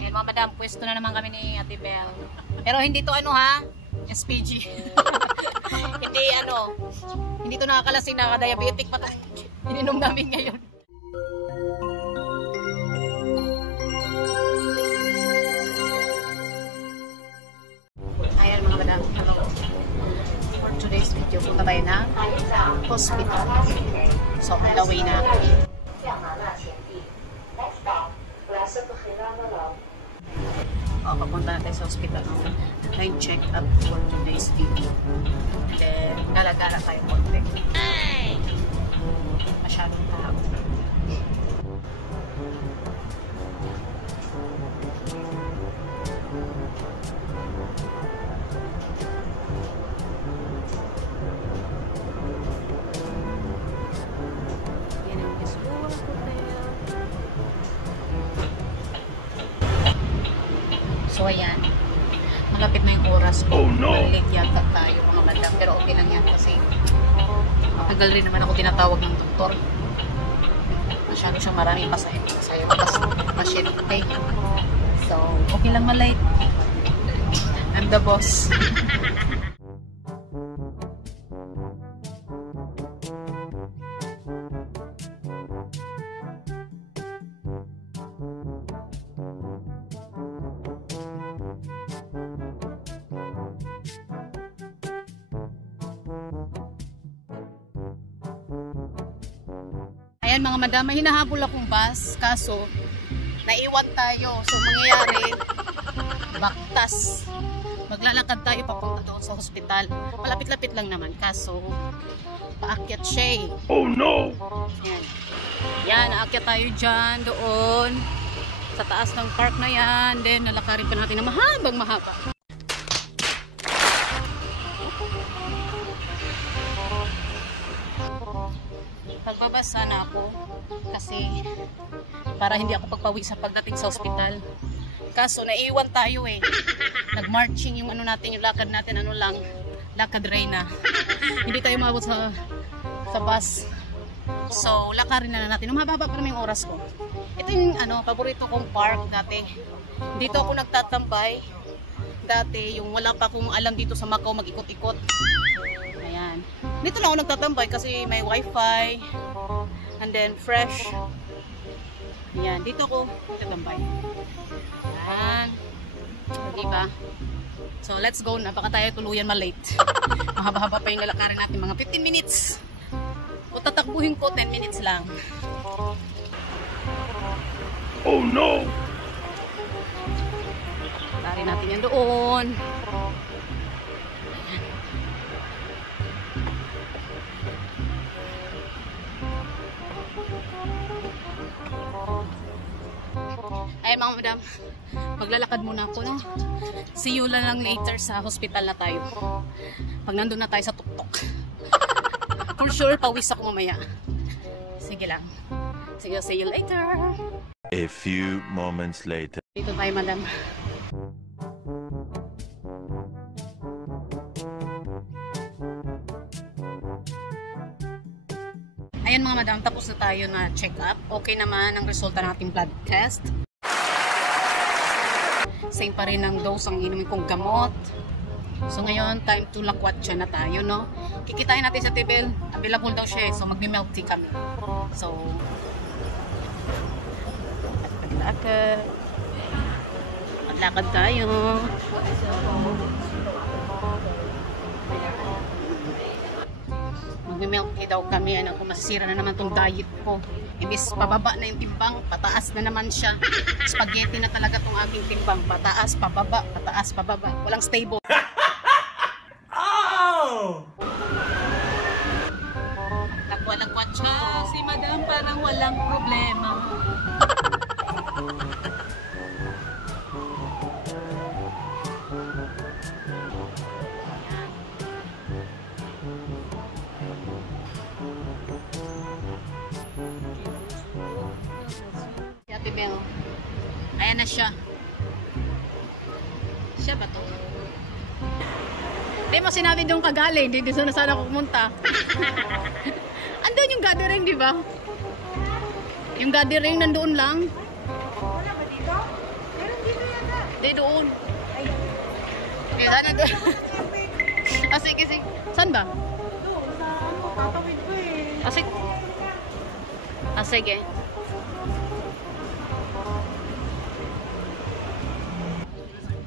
Ayan mga madam, pwesto na naman kami ni Ate Bel. Pero hindi to ano ha, SPG. Hindi to nakakalasing, nakaka-diabetic pa tayo. Ininom namin ngayon. Ayan mga madam, hello. For today's video, punta tayo na hospital. So, on the way na. Papunta natin sa hospital. Time check up for today's video. And then, gala-gala tayo konti. Masyadong tao. Yan ang Isura Hotel. So ayan, malapit na yung oras ko. Malit yata tayo mga madam, pero okay lang yan kasi matagal rin naman ako tinatawag ng doktor. Masyado siyang maraming pasyente. So okay lang malate. I'm the boss. Ayan mga madam, may hinahabol akong bus, kaso naiwan tayo. So mangyayari, baktas. Maglalakad tayo papunta doon sa hospital. Malapit-lapit lang naman, kaso paakyat siya eh. Oh no! Yan. Yan, aakyat tayo dyan, doon. Sa taas ng park na yan. Then nalakarin pa natin na mahabang mahaba. Pagbabasa na ako kasi para hindi ako pagpawisan pagdating sa ospital. Kaso naiwan tayo eh. Nag-marching yung ano natin, yung lakad natin, ano lang, lakad reyna. Hindi tayo maabot sa bus. So lakarin na natin. Mahaba pa naman yung oras ko. Ito yung paborito kong park dati. Dito ako nagtatambay. Dati yung wala pa akong alam dito sa Macau mag-ikot-ikot. Ayan. Dito lang ako nagtatambay kasi may wifi and then fresh. Ayan, dito ako nagtatambay. Ayan. Diba? So let's go na, baka tayo tuluyan malate. Mahaba-haba pa yung lalakarin natin, mga 15 minutes. O tatakbuhin ko 10 minutes lang. Oh no! Lari natin yan doon. Ay mga madam, maglalakad muna ako, no? See you lang later sa hospital na tayo. Pag nandun na tayo sa tuktok. For sure, pawis ako mamaya. Sige lang. Sige, see you later. A few moments later. Dito tayo madam. Ayan mga madam, tapos na tayo na check up. Okay naman ang resulta ng ating blood test. Same pa rin ang dose ang inumin kong gamot. So ngayon, time to lakwatsa na tayo, no? Kikitain natin sa table. Available daw siya eh. So magbi-milk tea kami. So, maglakad. Maglakad tayo. Magmi-milk tea daw kami. Ano, kung masisira na naman tong diet ko. Imbis pababa na yung timbang, pataas na naman siya. Spaghetti na talaga tong aking timbang. Pataas, pababa, pataas, pababa. Walang stable. Oh! Lagwa-lagwat siya. Si madam parang walang problema. Ayan na siya. Siya ba to? Hindi mo sinabi doon kagaling. Dito na sana ako pumunta. Andun yung gathering, di ba? Yung gathering nandoon lang. Wala ba dito? Meron dito. Di doon. Okay, sana doon. Sige, sige. Saan ba? Doon, sa ano, tatawid ko eh. Sige. Sige.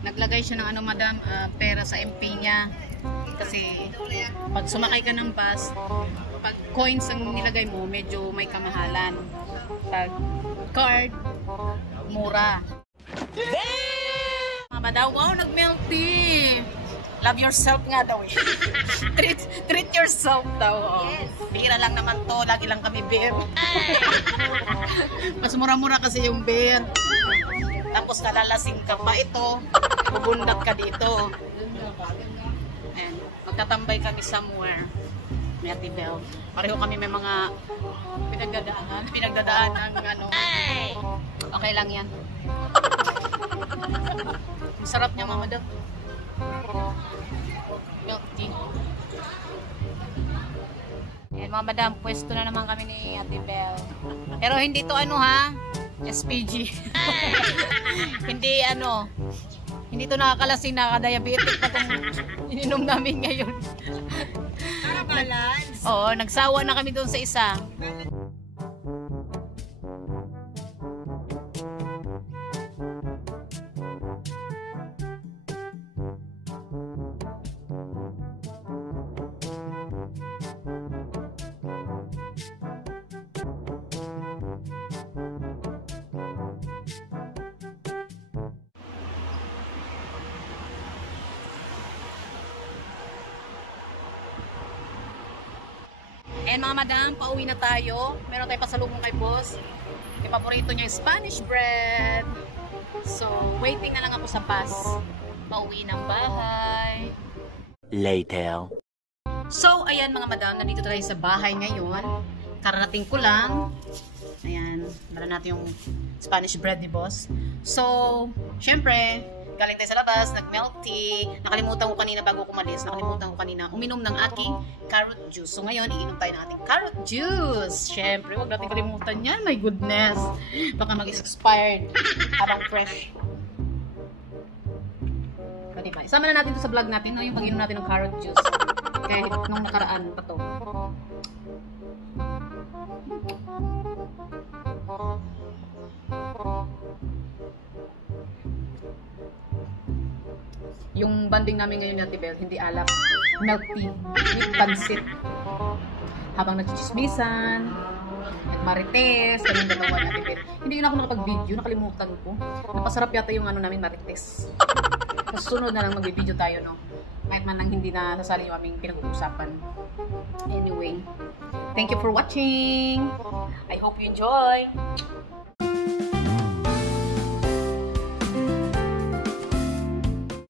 Naglagay siya ng ano, madam, pera sa MP niya. Kasi pag sumakay ka ng bus, pag coins ang nilagay mo, medyo may kamahalan. Pag card, mura. Mama daw, wow, nag-milk tea. Love yourself nga daw eh. treat yourself daw. Oh. Yes. Bihira lang naman to, lagi lang kami beer. Mas mura-mura kasi yung beer. Tapos kalalasing ka pa ito, bubundat ka dito. Ayan, magtatambay kami somewhere. May Ate Bel. Pareho kami may mga pinagdadaanan ng ano. Okay lang yan. Masarap niya, mama daw. Milk tea. Ayan, mga madam, pwesto na naman kami ni Ate Bel. Pero hindi to ano ha, SPG. Hindi ano, hindi to nakakalasing, nakaka-diabetic pa itong ininom namin ngayon. Para balance. Oo, nagsawa na kami doon sa isa. And mga madam, pauwi na tayo. Meron tayong pasalubong kay boss. Yung paborito niya yung Spanish bread. So, waiting na lang ako sa bus. Pauwi ng bahay. Later. So, ayan mga madam, nandito tayo sa bahay ngayon. Kararating ko lang. Ayan, dala natin yung Spanish bread ni boss. So, syempre, galing tayo sa labas, nag-milk tea. Nakalimutan ko kanina bago kumalis, uminom ng aking carrot juice. So ngayon, iinom tayo ng ating carrot juice. Syempre, huwag natin kalimutan yan. My goodness. Baka mag-expired habang fresh. So, diba? Isama na natin ito sa vlog natin, no? Yung pag-inom natin ng carrot juice. Kahit nung nakaraan pa to. Yung banding namin ngayon ni Ate Bel, hindi alak, milk tea, with pansit. Habang nagchismisan, nagmarites, kaming dalawa ni Ate Bel. Hindi yun ako nakapag-video, nakalimutan ko. Napasarap yata yung ano namin marites. Susunod na lang mag-video tayo, no? Kahit man lang hindi na sasali yung aming pinag-uusapan. Anyway, thank you for watching. I hope you enjoy.